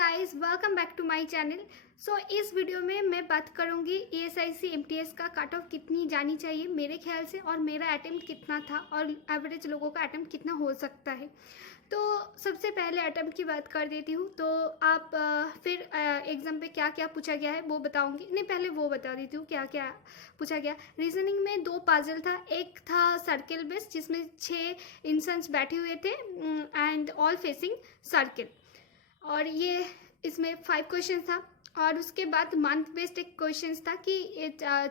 Guys, welcome back to my channel. इस video में मैं बात करूंगी ESIC MTS का कट ऑफ कितनी जानी चाहिए मेरे ख्याल से, और मेरा अटेम्प्ट कितना था और एवरेज लोगों का अटेम्प्ट कितना हो सकता है। तो सबसे पहले अटेम्प्ट की बात कर देती हूँ। तो आप फिर एग्ज़ाम पे क्या क्या पूछा गया है वो बताऊंगी। नहीं, पहले वो बता देती हूँ क्या क्या पूछा गया। रीजनिंग में 2 पजल था। एक था सर्किल बेस जिसमें 6 इंसान्स बैठे हुए थे एंड ऑल फेसिंग सर्किल, और ये इसमें 5 क्वेश्चन था। और उसके बाद मंथ बेस्ड एक क्वेश्चन था कि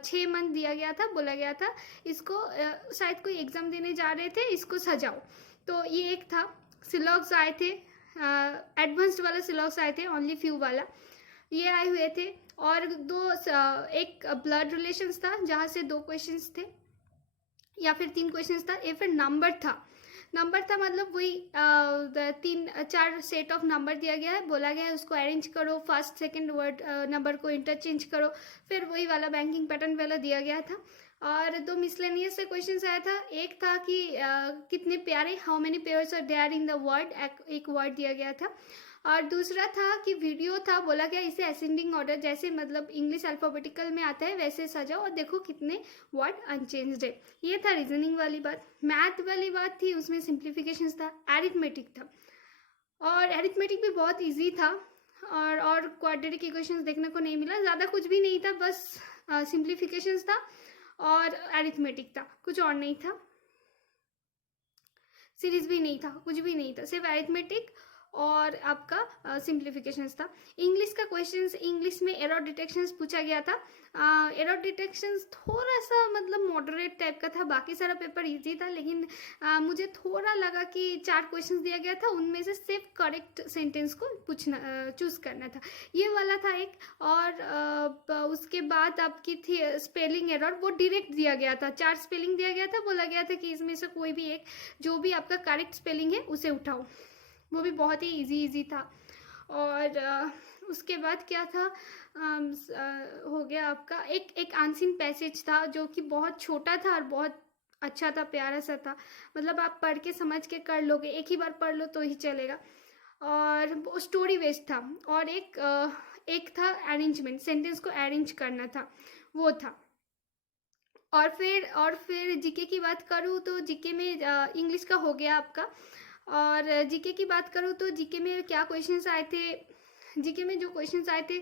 6 मंथ दिया गया था, बोला गया था इसको शायद कोई एग्ज़ाम देने जा रहे थे, इसको सजाओ। तो ये एक था। सिलॉग्स आए थे, एडवांस्ड वाला सिलॉग्स आए थे, ओनली फ्यू वाला ये आए हुए थे। और एक ब्लड रिलेशंस था जहाँ से 2 क्वेश्चंस थे या फिर 3 क्वेश्चंस था। या फिर नंबर था मतलब वही 3-4 सेट ऑफ नंबर दिया गया है, बोला गया है उसको अरेंज करो, फर्स्ट सेकंड वर्ड नंबर को इंटरचेंज करो। फिर वही वाला बैंकिंग पैटर्न वाला दिया गया था। और 2 मिसलेनियस से क्वेश्चन आया था। एक था कि कितने प्यारे, how many pairs are there in the word, एक वर्ड दिया गया था। और दूसरा था कि वीडियो था, बोला गया इसे असेंडिंग ऑर्डर, जैसे मतलब इंग्लिश अल्फाबेटिकल में आता है वैसे सजाओ और देखो कितने वर्ड अनचेंज्ड है। ये था रीजनिंग वाली बात। मैथ वाली बात थी, उसमें सिंप्लीफिकेशन था, एरिथमेटिक था। और एरिथमेटिक भी बहुत इजी था। और क्वाड्रेटिक इक्वेशंस देखने को नहीं मिला, ज़्यादा कुछ भी नहीं था, बस सिंप्लीफिकेशंस था और एरिथमेटिक था, कुछ और नहीं था। सीरीज भी नहीं था, कुछ भी नहीं था, सिर्फ एरिथमेटिक और आपका सिंप्लीफिकेशंस था। इंग्लिश का क्वेश्चंस, इंग्लिश में एरर डिटेक्शंस पूछा गया था। एरर डिटेक्शंस थोड़ा सा मतलब मॉडरेट टाइप का था, बाकी सारा पेपर इजी था, लेकिन मुझे थोड़ा लगा कि 4 क्वेश्चंस दिया गया था, उनमें से सिर्फ करेक्ट सेंटेंस को पूछना चूज करना था, ये वाला था एक। और उसके बाद आपकी थी स्पेलिंग एरर, वो डायरेक्ट दिया गया था। 4 स्पेलिंग दिया गया था, बोला गया था कि इसमें से कोई भी एक जो भी आपका करेक्ट स्पेलिंग है उसे उठाओ। वो भी बहुत ही इजी था। और उसके बाद क्या था, हो गया आपका एक अनसीन पैसेज था जो कि बहुत छोटा था और बहुत अच्छा था, प्यारा सा था। मतलब आप पढ़ के समझ के कर लोगे, एक ही बार पढ़ लो तो ही चलेगा। और वो स्टोरी बेस्ड था। और एक था अरेंजमेंट, सेंटेंस को अरेंज करना था, वो था। और फिर जीके की बात करूँ तो जीके में इंग्लिश का हो गया आपका। और जीके की बात करूँ तो जीके में क्या क्वेश्चंस आए थे। जीके में जो क्वेश्चंस आए थे,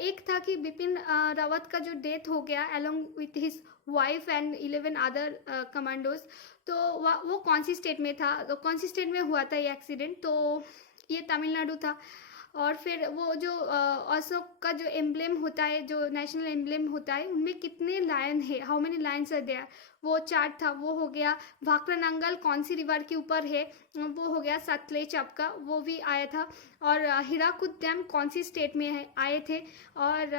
एक था कि बिपिन रावत का जो डेथ हो गया along with his wife and 11 other commandos, तो वो कौन सी स्टेट में था, तो कौन सी स्टेट में हुआ था ये एक्सीडेंट, तो ये तमिलनाडु था। और फिर वो जो अशोक का जो एम्ब्लेम होता है, जो नेशनल एम्ब्लेम होता है, उनमें कितने लायन है, how many lions are there, वो चार्ट था, वो हो गया। भाखड़ा नंगल कौन सी रिवर के ऊपर है, वो हो गया सतलेज आपका, वो भी आया था। और हीराकुद डैम कौन सी स्टेट में है, आए थे। और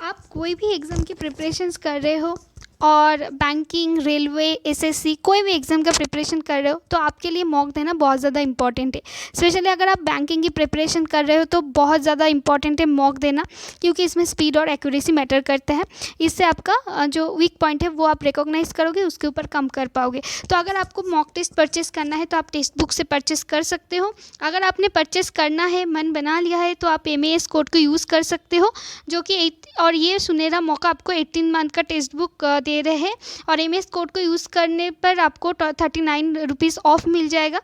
आप कोई भी एग्ज़ाम की प्रिपरेशंस कर रहे हो और बैंकिंग, रेलवे, एसएससी, कोई भी एग्ज़ाम का प्रिपरेशन कर रहे हो तो आपके लिए मॉक देना बहुत ज़्यादा इंपॉर्टेंट है। स्पेशली अगर आप बैंकिंग की प्रिपरेशन कर रहे हो तो बहुत ज़्यादा इंपॉर्टेंट है मॉक देना, क्योंकि इसमें स्पीड और एक्यूरेसी मैटर करता है। इससे आपका जो वीक पॉइंट है वो आप रिकॉग्नाइज करोगे, उसके ऊपर कम कर पाओगे। तो अगर आपको मॉक टेस्ट परचेस करना है तो आप टेक्स्ट बुक से परचेस कर सकते हो। अगर आपने परचेस करना है, मन बना लिया है, तो आप MAS कोड को यूज़ कर सकते हो, जो कि और ये सुनहरा मौका आपको 18 मंथ का टेक्स्ट बुक दे रहे हैं। और MAS कोड को यूज़ करने पर आपको 39 रुपीज़ ऑफ मिल जाएगा।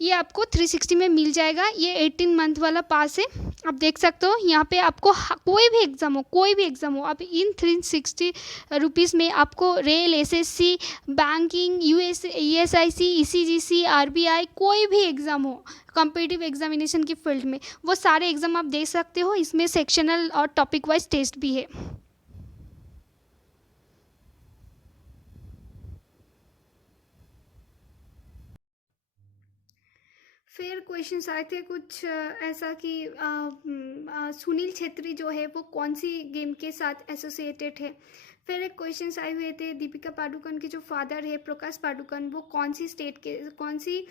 ये आपको 360 में मिल जाएगा। ये 18 मंथ वाला पास है, आप देख सकते हो। यहाँ पे आपको कोई भी एग्ज़ाम हो, आप इन 360 रुपीज़ में आपको rail, SSC, banking, ESIC, ECGC, RBI, कोई भी एग्ज़ाम हो कॉम्पिटिटिव एग्जामिनेशन की फील्ड में, वो सारे एग्ज़ाम आप दे सकते हो। इसमें सेक्शनल और टॉपिक वाइज टेस्ट भी है। फिर क्वेश्चंस आए थे कुछ ऐसा कि सुनील छेत्री जो है वो कौन सी गेम के साथ एसोसिएटेड है। फिर एक क्वेश्चंस आए हुए थे, दीपिका पादुकोण के जो फादर है प्रकाश पादुकोण, वो कौन सी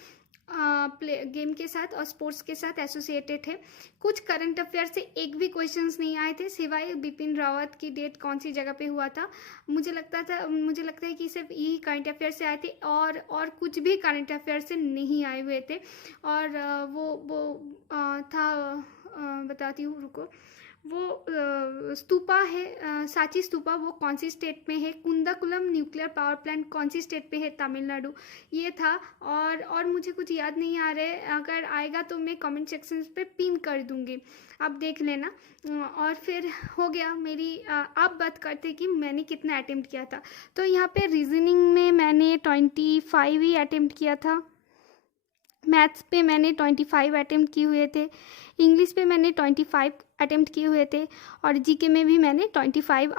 प्ले गेम के साथ और स्पोर्ट्स के साथ एसोसिएटेड है। कुछ करंट अफेयर से एक भी क्वेश्चंस नहीं आए थे सिवाय बिपिन रावत की डेथ कौन सी जगह पे हुआ था। मुझे लगता है कि सिर्फ यही करंट अफेयर से आए थे और कुछ भी करंट अफेयर से नहीं आए हुए थे। और था, बताती हूँ, रुको। वो स्तूपा है, सांची स्तूपा, वो कौन सी स्टेट में है। कुंदाकुलम न्यूक्लियर पावर प्लांट कौन सी स्टेट पे है, तमिलनाडु। ये था। और मुझे कुछ याद नहीं आ रहा है, अगर आएगा तो मैं कमेंट सेक्शन पे पिन कर दूंगी, आप देख लेना। और फिर हो गया मेरी। आप बात करते कि मैंने कितना अटेम्प्ट किया था। तो यहाँ पे रीजनिंग में मैंने 25 ही अटेम्प्ट किया था। मैथ्स पे मैंने 25 अटेम्प्ट किए हुए थे। इंग्लिश पे मैंने 25 अटेम्प्ट किए हुए थे। और जीके में भी मैंने 25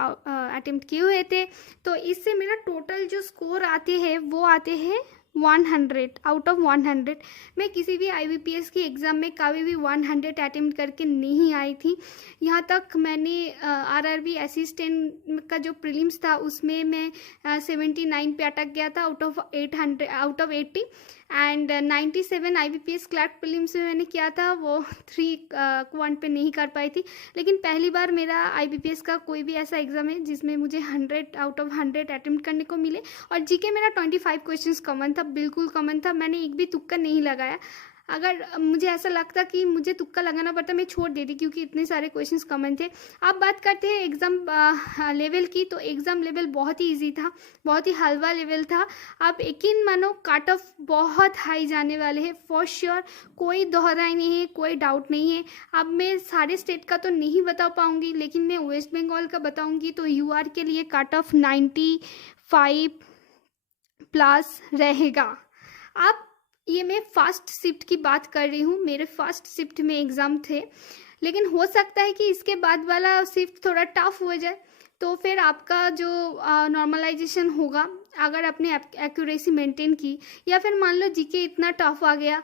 अटेम्प्ट किए हुए थे। तो इससे मेरा टोटल जो स्कोर आते हैं वो आते हैं 100 आउट ऑफ 100। मैं किसी भी IBPS की एग्ज़ाम में कभी भी 100 अटेम्प्ट करके नहीं आई थी। यहाँ तक मैंने RRB असिस्टेंट का जो प्रीलिम्स था उसमें मैं 79 पे अटक गया था out of 80। And 97 IBPS clerk prelims में मैंने किया था, वो 3 पे नहीं कर पाई थी। लेकिन पहली बार मेरा IBPS का कोई भी ऐसा एग्ज़ाम है जिसमें मुझे 100 आउट ऑफ 100 अटेम्प्ट करने को मिले। और जीके मेरा 25 क्वेश्चंस कॉमन था, बिल्कुल कॉमन था। मैंने एक भी तुक्का नहीं लगाया। अगर मुझे ऐसा लगता कि मुझे तुक्का लगाना पड़ता मैं छोड़ देती, क्योंकि इतने सारे क्वेश्चंस कॉमन थे। अब बात करते हैं एग्ज़ाम लेवल की। तो एग्ज़ाम लेवल बहुत ही इजी था, बहुत ही हलवा लेवल था। आप यकीन मानो कट ऑफ बहुत हाई जाने वाले हैं फॉर श्योर, कोई दोहराई नहीं है, कोई डाउट नहीं है। अब मैं सारे स्टेट का तो नहीं बता पाऊँगी, लेकिन मैं वेस्ट बंगाल का बताऊँगी। तो UR के लिए कट ऑफ 95 प्लस रहेगा। आप, ये मैं फर्स्ट शिफ्ट की बात कर रही हूँ, मेरे फर्स्ट शिफ्ट में एग्ज़ाम थे। लेकिन हो सकता है कि इसके बाद वाला शिफ्ट थोड़ा टफ हो जाए, तो फिर आपका जो नॉर्मलाइजेशन होगा, अगर आपने एक्यूरेसी मेंटेन की, या फिर मान लो जीके इतना टफ आ गया,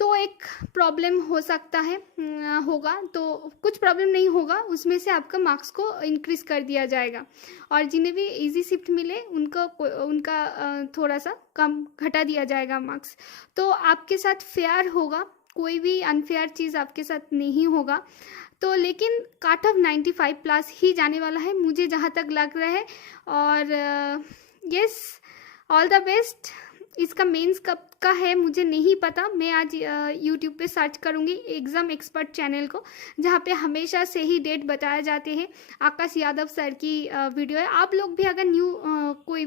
तो एक प्रॉब्लम हो सकता है, होगा तो कुछ प्रॉब्लम नहीं होगा, उसमें से आपका मार्क्स को इंक्रीज कर दिया जाएगा। और जिन्हें भी इजी शिफ्ट मिले उनका थोड़ा सा कम घटा दिया जाएगा मार्क्स। तो आपके साथ फेयर होगा, कोई भी अनफेयर चीज़ आपके साथ नहीं होगा। तो लेकिन कट ऑफ 95 प्लस ही जाने वाला है मुझे जहाँ तक लग रहा है। और यस, ऑल द बेस्ट। इसका मेंस कब का है मुझे नहीं पता, मैं आज यूट्यूब पे सर्च करूँगी एग्ज़ाम एक्सपर्ट चैनल को, जहाँ पे हमेशा से ही डेट बताए जाते हैं। आकाश यादव सर की वीडियो है। आप लोग भी अगर न्यू कोई